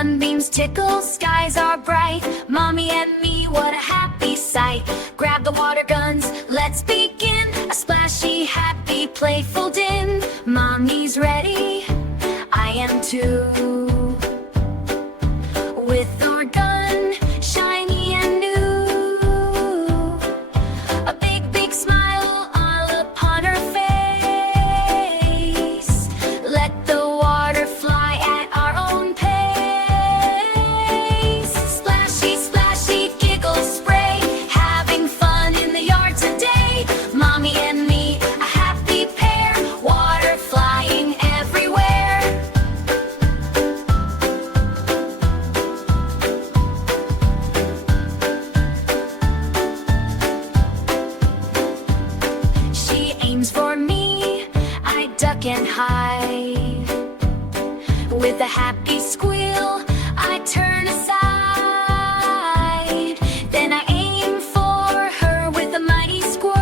sunbeams tickle, skies are bright. Mommy and me, what a happy sight. Grab the water guns, let's begin. A splashy, happy, playful din. Mommy's ready, I am too. With our gun, shiny and new, a big, big smile all upon her face. Let the water fly at our own pace. Splashy, splashy, giggle, spray, having fun in the yard today. Mommy and me, a happy pair, water flying everywhere. She aims for me, I duck and hide. With a happy squeal, I turn aside. Then I aim for her with a mighty squirt.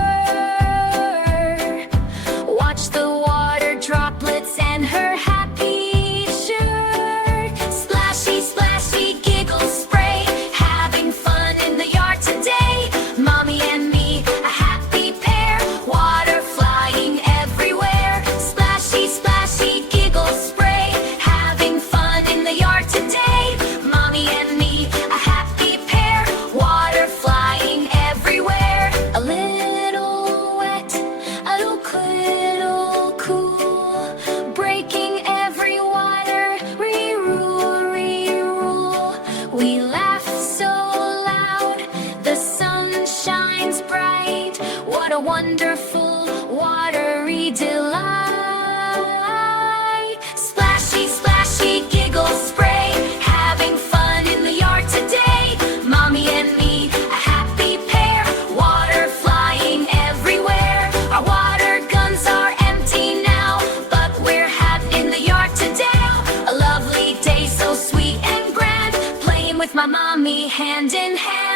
Watch the water droplets and her happy shirt. Splashy, splashy, giggle, spray, having fun in the yard today. Mommy and me, a happy pair, water flying everywhere. Splashy, splashy, giggle, spray, having fun in the yard today. Mommy and me, a happy pair, water flying everywhere. A little wet, a little cool, breaking every water, re-rule, re-rule. We laugh so loud, the sun shines bright. What a wonderful watery delight. Splashy, splashy, giggle, spray, having fun in the yard today. Mommy and me, a happy pair, water flying everywhere. Our water guns are empty now, but we're having in the yard today. A lovely day, so sweet and grand, playing with my mommy hand in hand.